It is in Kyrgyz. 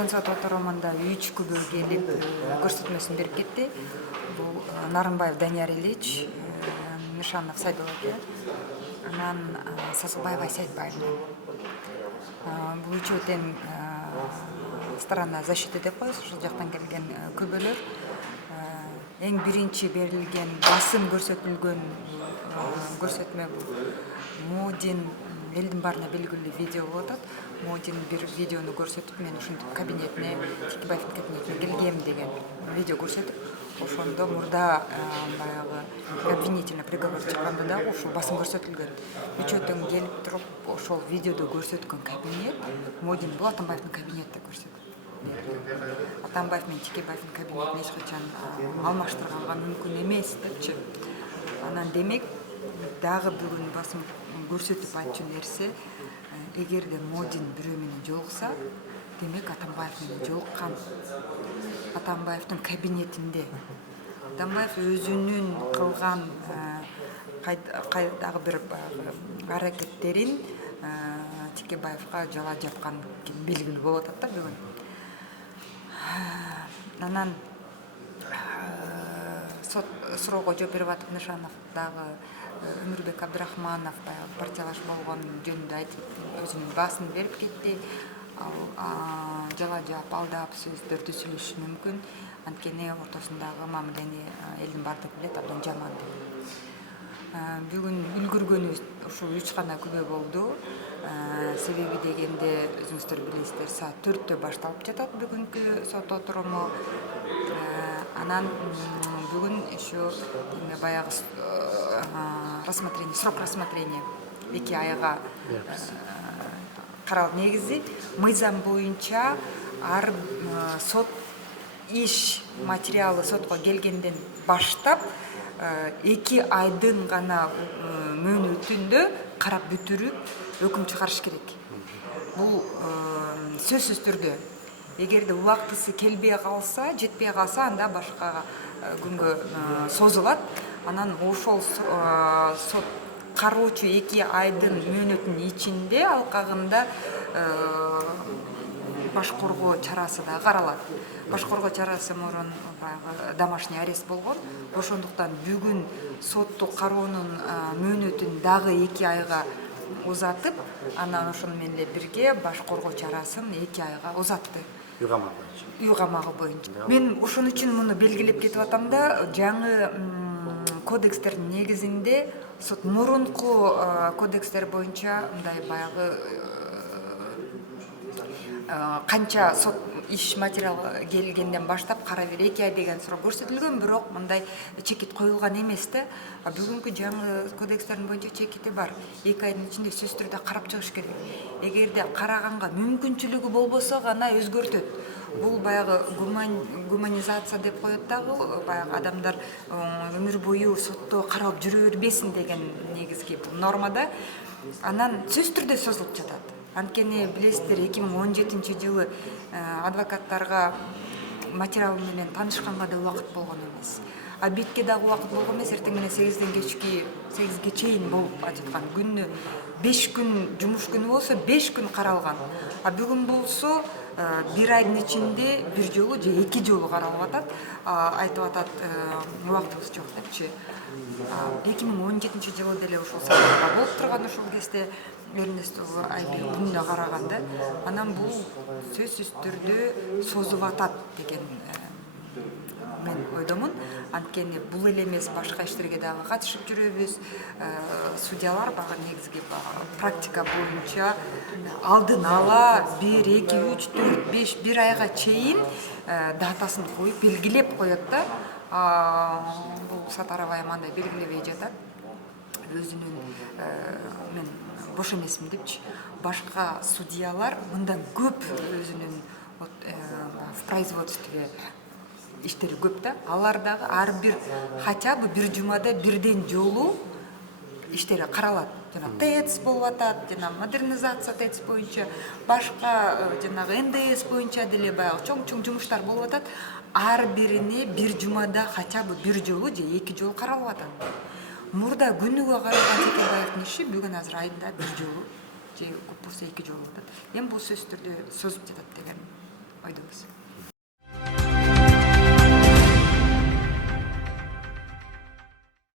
бүгүн сот отуруумунда 3 күбө келип көрсөтмөсүн берип кетти. Бул Нарымбаев Данияр Ильич, Мишанов Сайдулла, анан Сасылбаева Айтбаевна. Бул үчөө тең сторона защиты деп коебуз, ушул жактан келген күбөлөр. Эң биринчи берилген басым көрсөтүлгөн көрсөтмө Модин элдин баарына белгилүү видео болуп атат. Модин бир видеону көрсөтүп, мен ушинтип кабинетине, Тикибаевдин кабинетине келгем деген видео көрсөтүп, ошондо мурда баягы обвинительный приговор чыкканда дагы ушул басым көрсөтүлгөн. Үчөө тең келип туруп, ошол видеодо көрсөткөн кабинет Модин бул Атамбаевдин кабинети деп көрсөтүлгөн. Атамбаев менен Тикибаевдин кабинетин эч качан алмаштырганга мүмкүн эмес депчи. Анан демек дагы бүгүн басым көрсөтүп айтчу нерсе, эгерде Модин бирөө менен жолукса, демек Атамбаев менен жолуккан. Атамбаевдин кабинетинде. Атамбаев өзүнүн кылган кайдагы бир аракеттерин Тикибаевга жала жапкан белгилүү болуп атат да бүгүн. Анан сот суроого жооп берип атып, Нышанов дагы Өмүрбек Абдрахманов партиялаш болгон жөнүндө айтып, өзүнүн баасын берип кетти. Ал жала жаап, алдап сөздөрдү сүйлөшүшү мүмкүн. Анткени ортосундагы мамилени элдин баары билет, абдан жаман деп. Бүгүн үлгүргөнүбүз ушул 3 гана күбө болду. Себеби дегенде өзүңүздөр билесиздер, саат 4-тө башталып жатат бүгүнкү сот отуруму. Анан бүгүн еще баягы рассмотрение, срок рассмотрения 2 айга каралып. Негизи мыйзам боюнча ар сот иш материалы сотко келгенден баштап 2 айдын гана мөөнөтүндө карап бүтүрүп өкүм чыгарыш керек. Бул сөзсүз түрдө. Эгерде убактысы келбей калса, жетпей калса, анда башка күнгө созулат. Анан ошол сот кароочу 2 айдын мөөнөтүнүн ичинде алкагында баш коргоо чарасы да каралат. Баш коргоо чарасы мурун баягы домашний арест болгон. Ошондуктан бүгүн соттук кароонун мөөнөтүн дагы 2 айга узатып, анан ошону менен эле бирге баш коргоо чарасын 2 айга узатты. Үй камагы боюнча. Мен ошон үчүн муну белгилеп кетип атам да, жаңы кодекстердин негизинде сот мурунку кодекстер боюнча мындай баягы канча сот иш материалы келгенден баштап кара бер 2 ай деген суроо көрсөтүлгөн, бирок мындай чекит коюлган эмес да. Бүгүнкү жаңы кодекстердин боюнча чекити бар. 2 айдын ичинде сөзсүз түрдө карап чыгыш керек. Эгерде караганга мүмкүнчүлүгү болбосо гана өзгөртөт. Бул баягы гуманизация деп коет дагы, баягы адамдар өмүр бою сотто каралып жүрө бербесин деген негизги нормада. Анан сөзсүз түрдө созулуп жатат. Анткени билесиздер, 2017-жылы адвокаттарга материал менен таанышканга да убакыт болгон эмес. Бетке дагы убакыт болгон эмес, эртең менен 8-ге чейин болуп жаткан. Күнүнө 5 күн жумуш күнү болсо 5 күн каралган. Бүгүн болсо 1 айдын ичинде 1 жолу же 2 жолу каралып атат. Айтып атат, убактыбыз жок депчи. 2017-жылы деле ошол сабырга болуп турган ошол кезде Эрнест Айбек күнүнө караганда, анан бул сөзсүз түрдө созуп атат деген мен ойдомун. Анткени бул эле эмес, башка иштерге дагы катышып жүрөбүз. Судьялар багы негизги практика боюнча алдын ала 1, 2, 3, 4, 5, 1 айга чейин датасын коюп белгилеп коет да. Бул Сатарабай мындай белгилебей жатат. Өзүнүн мен бош эмесмин депчи. Башка судьялар мындан көп өзүнүн в производстве иштери көп да. Алар дагы ар бир хотя бы бир жумада бирден жолу иштери каралат. Жана ТЭЦ болуп атат, жана модернизация ТЭЦ боюнча, башка жанагы НДС боюнча деле баягы чоң жумуштар болуп атат. Ар бирине бир жумада хотя бы бир жолу же 2 жолу каралып атат. Мурда күнүгө каралган Текебаевдин иши бүгүн азыр айында 1 жолу же көп болсо 2 жолу атат. Эми бул сөзсүз түрдө созуп жатат деген ойдобуз.